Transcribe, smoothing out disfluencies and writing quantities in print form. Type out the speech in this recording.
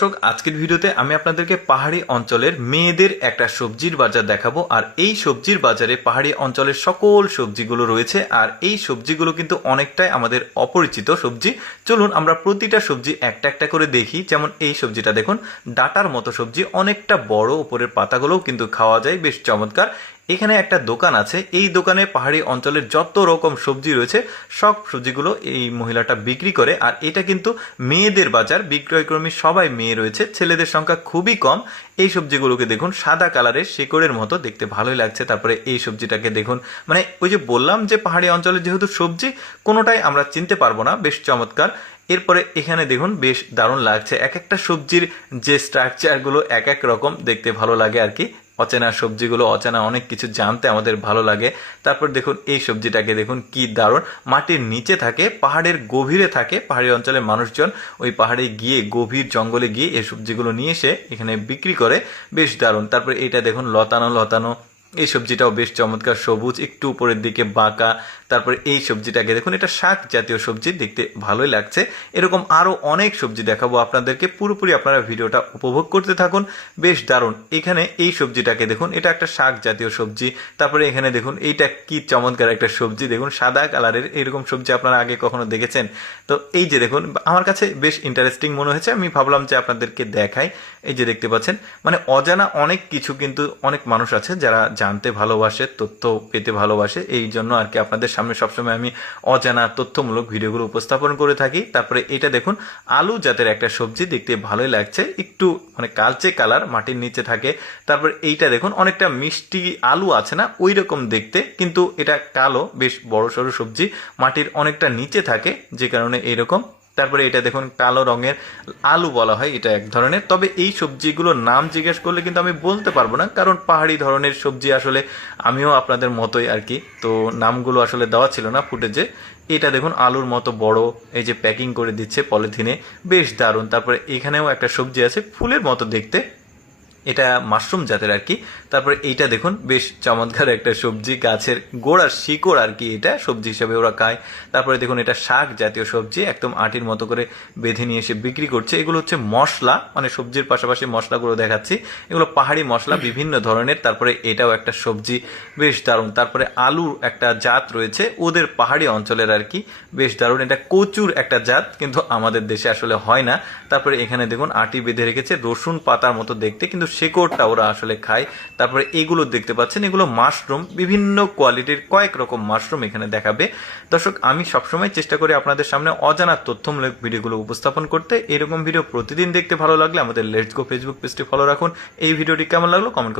দর্শক আজকের ভিডিওতে আমি আপনাদেরকে পাহাড়ি অঞ্চলের মেয়েদের একটা সবজির বাজার দেখাবো। আর এই সবজির বাজারে পাহাড়ি অঞ্চলের সকল সবজিগুলো রয়েছে। আর এই সবজিগুলো কিন্তু অনেকটাই আমাদের অপরিচিত সবজি। চলুন আমরা প্রতিটা সবজি একটা একটা করে দেখি। যেমন এই সবজিটা দেখুন, ডাটার মতো সবজি, অনেকটা বড়, উপরের পাতাগুলোও কিন্তু খাওয়া যায়, বেশ চমৎকার। এখানে একটা দোকান আছে, এই দোকানে পাহাড়ি অঞ্চলের যত রকম সবজি রয়েছে সব সবজিগুলো এই মহিলাটা বিক্রি করে। আর এটা কিন্তু মেয়েদের বাজার, বিক্রয়কর্মী সবাই মেয়ে রয়েছে, ছেলেদের সংখ্যা খুবই কম। এই সবজিগুলোকে দেখুন, সাদা কালারের শেকড়ের মতো, দেখতে ভালোই লাগছে। তারপরে এই সবজিটাকে দেখুন, মানে ওই যে বললাম যে পাহাড়ি অঞ্চলের যেহেতু সবজি কোনোটাই আমরা চিনতে পারবো না, বেশ চমৎকার। এরপরে এখানে দেখুন, বেশ দারুণ লাগছে। এক একটা সবজির যে স্ট্রাকচারগুলো এক এক রকম, দেখতে ভালো লাগে আর কি। অচেনা সবজিগুলো, অচেনা অনেক কিছু জানতে আমাদের ভালো লাগে। তারপর দেখুন এই সবজিটাকে দেখুন, কি দারুণ, মাটির নিচে থাকে, পাহাড়ের গভীরে থাকে। পাহাড়ি অঞ্চলের মানুষজন ওই পাহাড়ে গিয়ে, গভীর জঙ্গলে গিয়ে এই সবজিগুলো নিয়ে এসে এখানে বিক্রি করে, বেশ দারুণ। তারপরে এইটা দেখুন, লতানো লতানো, এই সবজিটাও বেশ চমৎকার, সবুজ, একটু উপরের দিকে বাঁকা। তারপরে এই সবজিটাকে দেখুন, এটা শাক জাতীয় সবজি, দেখতে ভালোই লাগছে। এরকম আরও অনেক সবজি দেখাবো আপনাদেরকে, পুরোপুরি আপনারা ভিডিওটা উপভোগ করতে থাকুন, বেশ দারুণ। এখানে এই সবজিটাকে দেখুন, এটা একটা শাক জাতীয় সবজি। তারপরে এখানে দেখুন, এইটা কি চমৎকার একটা সবজি, দেখুন সাদা কালারের। এরকম সবজি আপনারা আগে কখনো দেখেছেন? তো এই যে দেখুন, আমার কাছে বেশ ইন্টারেস্টিং মনে হয়েছে, আমি ভাবলাম যে আপনাদেরকে দেখাই। এই যে দেখতে পাচ্ছেন, মানে অজানা অনেক কিছু কিন্তু অনেক মানুষ আছে যারা জানতে ভালোবাসে, তথ্য পেতে ভালোবাসে। এই জন্য আর কি আপনাদের সামনে সবসময় আমি অজানা তথ্যমূলক ভিডিওগুলো উপস্থাপন করে থাকি। তারপরে এটা দেখুন, আলু জাতের একটা সবজি, দেখতে ভালোই লাগছে, একটু মানে কালচে কালার, মাটির নিচে থাকে। তারপর এইটা দেখুন, অনেকটা মিষ্টি আলু আছে না, ওই রকম দেখতে, কিন্তু এটা কালো, বেশ বড় সড়ো সবজি, মাটির অনেকটা নিচে থাকে, যে কারণে এইরকম। তারপরে এটা দেখুন, কালো রঙের আলু বলা হয়, এটা এক ধরনের। তবে এই সবজিগুলোর নাম জিজ্ঞেস করলে কিন্তু আমি বলতে পারবো না, কারণ পাহাড়ি ধরনের সবজি আসলে আমিও আপনাদের মতোই আর কি, তো নামগুলো আসলে দেওয়া ছিল না ফুটেজে। এটা দেখুন, আলুর মতো বড়, এই যে প্যাকিং করে দিচ্ছে পলিথিনে, বেশ দারুণ। তারপরে এখানেও একটা সবজি আছে ফুলের মতো দেখতে, এটা মাশরুম জাতের আর কি। তারপরে এইটা দেখুন, বেশ চমৎকার একটা সবজি, গাছের গোড়ার শিকড় আর কি, এটা সবজি হিসাবে ওরা খায়। তারপরে দেখুন, এটা শাক জাতীয় সবজি, একদম আটির মতো করে বেঁধে নিয়ে এসে বিক্রি করছে। এগুলো হচ্ছে মশলা, মানে সবজির পাশাপাশি মশলাগুলো দেখাচ্ছি, এগুলো পাহাড়ি মশলা বিভিন্ন ধরনের। তারপরে এটাও একটা সবজি, বেশ দারুণ। তারপরে আলু একটা জাত রয়েছে ওদের পাহাড়ি অঞ্চলের আর কি, বেশ দারুণ। এটা কচুর একটা জাত, কিন্তু আমাদের দেশে আসলে হয় না। তারপরে এখানে দেখুন, আটি বেঁধে রেখেছে, রসুন পাতার মতো দেখতে, কিন্তু শেকড়টা ওরা আসলে খায়। তারপরে এগুলো দেখতে পাচ্ছেন, এগুলো মাশরুম, বিভিন্ন কোয়ালিটির কয়েক রকম মাশরুম এখানে দেখাবে। দর্শক, আমি সবসময় চেষ্টা করি আপনাদের সামনে অজানা তথ্যমূলক ভিডিওগুলো উপস্থাপন করতে। এরকম ভিডিও প্রতিদিন দেখতে ভালো লাগলে আমাদের লেটস গো ফেসবুক পেজটি ফলো রাখুন। এই ভিডিওটি কেমন লাগলো কমেন্ট করে